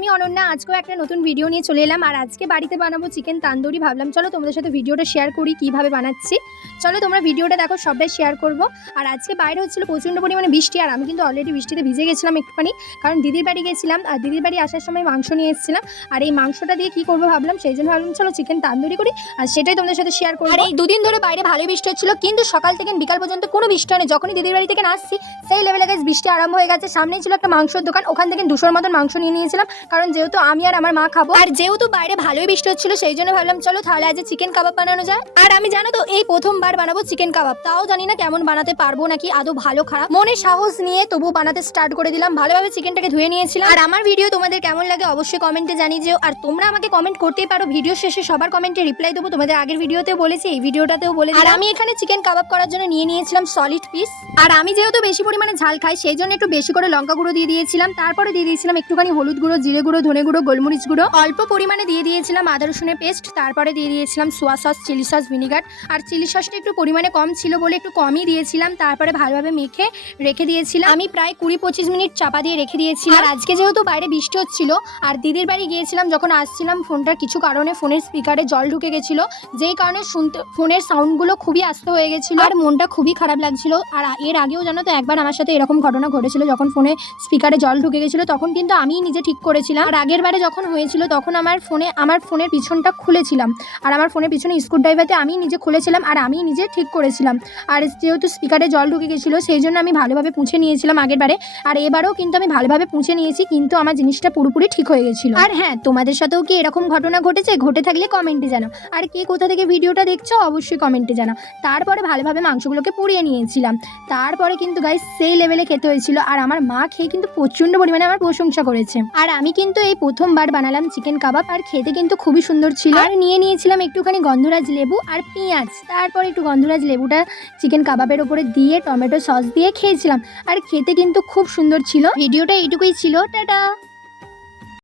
আমি অনন্যা আজকেও একটা নতুন ভিডিও নিয়ে চলে এলাম। আর আজকে বাড়িতে বানাবো চিকেন তান্দুরি। ভাবলাম চলো তোমাদের সাথে ভিডিওটা শেয়ার করি কিভাবে বানাচ্ছি। চলো তোমরা ভিডিওটা দেখো, সবটাই শেয়ার করব। আর আজকে বাইরে হচ্ছিল প্রচণ্ড পরিমাণে বৃষ্টি, আর আমি কিন্তু অলরেডি বৃষ্টিতে ভিজে গেছিলাম একটুখানি, কারণ দিদির বাড়ি গেছিলাম। আর দিদির বাড়ি আসার সময় মাংস নিয়ে এসেছিলাম, আর এই মাংসটা দিয়ে কী করবো ভাবলাম, সেই জন্য ভাবলাম চলো চিকেন তান্দুরি করি, আর সেটাই তোমাদের সাথে শেয়ার করবো। আর এই দুদিন ধরে বাইরে ভালোই বৃষ্টি হচ্ছিল, কিন্তু সকাল থেকে বিকাল পর্যন্ত কোনো বৃষ্টি হয়নি। যখনই দিদির বাড়ি থেকে আসছি সেই লেভেলে গাইস বৃষ্টি আরম্ভ হয়ে গেছে। সামনেই ছিল একটা মাংসের দোকান, ওখান থেকে 200-র মতন মাংস নিয়ে নিয়েছিলাম, কারণ যেহেতু আমি আর আমার মা খাবো। আর যেহেতু বাইরে ভালোই বৃষ্টি হচ্ছিল, সেই জন্য ভাবলাম চলো তাহলে আজ চিকেন কাবাব বানানো যায়। আর আমি জানো তো এই প্রথমবার বানাবো চিকেন কাবাব, তাও জানি না কেমন বানাতে পারবো নাকি আদৌ ভালো খারাপ। মনে সাহস নিয়ে তবু বানাতে স্টার্ট করে দিলাম। ভালোভাবে চিকেনটাকে ধুয়ে নিয়েছিলাম। আর আমার ভিডিও তোমাদের কেমন লাগে অবশ্যই কমেন্টে জানিয়ে যেও। আর তোমরা আমাকে কমেন্ট করতেই পারো, ভিডিও শেষে সবার কমেন্টে রিপ্লাই দেবো। তোমাদের আগের ভিডিওতেও বলেছি, এই ভিডিওটাতেও বলেছি। আর আমি এখানে চিকেন কাবাব করার জন্য নিয়ে নিয়েছিলাম সলিড পিস। আর আমি যেহেতু বেশি পরিমাণে ঝাল খাই, সেই জন্য একটু বেশি করে লঙ্কা গুঁড়ো দিয়ে দিয়েছিলাম। তারপরে দিয়ে দিয়েছিলাম একটুখানি হলুদ গুঁড়ো, জিরে গুঁড়ো, ধনে গুঁড়ো, গোলমরিচ গুঁড়ো, অল্প পরিমাণে দিয়ে দিয়েছিলাম আদা রসুনের পেস্ট। তারপরে দিয়ে দিয়েছিলাম soya sauce, chilli sauce, vinegar. আর চিলি সসটা একটু পরিমাণে কম ছিল বলে একটু কমই দিয়েছিলাম। তারপরে ভালোভাবে মেখে রেখে দিয়েছিলাম। আমি প্রায় 20-25 মিনিট চাপা দিয়ে রেখে দিয়েছিলাম। আর আজকে যেহেতু বাইরে বৃষ্টি হচ্ছিল আর দিদির বাড়ি গিয়েছিলাম, যখন আসছিলাম ফোনটার কিছু কারণে ফোনের স্পিকারে জল ঢুকে গেছিলো, যেই কারণে শুনতে ফোনের সাউন্ডগুলো খুবই আস্তে হয়ে গেছিলো, আর মনটা খুবই খারাপ লাগছিল। আর এর আগেও জানো তো একবার আমার সাথে এরকম ঘটনা ঘটেছিল, যখন ফোনে স্পিকারে জল ঢুকে গেছিলো, তখন কিন্তু আমিই নিজে ঠিক করেছিলাম। আর আগের বারে যখন হয়েছিল তখন আমার ফোনের পিছনটা খুলেছিলাম, আর আমার ফোনের পিছনে স্ক্রুড্রাইভারতে আমি নিজে খুলেছিলাম, আর আমি নিজে ঠিক করেছিলাম। আর যেহেতু স্পিকারে জল ঢুকে গেছিলো, সেই জন্য আমি ভালোভাবে পুঁছে নিয়েছিলাম আগের বারে। আর এবারেও কিন্তু আমি ভালোভাবে পুঁছে নিয়েছি, কিন্তু আমার জিনিসটা পুরোপুরি ঠিক হয়ে গেছিলো। আর হ্যাঁ, তোমাদের সাথেও কি এরকম ঘটনা ঘটেছে? ঘটে থাকলে কমেন্টে জানাও। আর কে কোথা থেকে ভিডিওটা দেখছো অবশ্যই কমেন্টে জানাও। তারপরে ভালোভাবে মাংসগুলোকে পুড়িয়ে নিয়েছিলাম। তারপরে কিন্তু গাইস সেই লেভেলে খেতে হয়েছিল। আর আমার মা খেয়ে কিন্তু প্রচণ্ড পরিমাণে আমার প্রশংসা করেছে। আর আমি কিন্তু এই প্রথমবার বানালাম চিকেন কাবাব, আর খেতে কিন্তু খুবই সুন্দর ছিল। আর নিয়ে নিয়েছিলাম একটুখানি গন্ধরাজ লেবু আর পেঁয়াজ। তারপর একটু গন্ধরাজ লেবুটা চিকেন কাবাবের উপরে দিয়ে টমেটো সস দিয়ে খেয়েছিলাম, আর খেতে কিন্তু খুব সুন্দর ছিল। ভিডিওটা এইটুকুই ছিল, টাটা।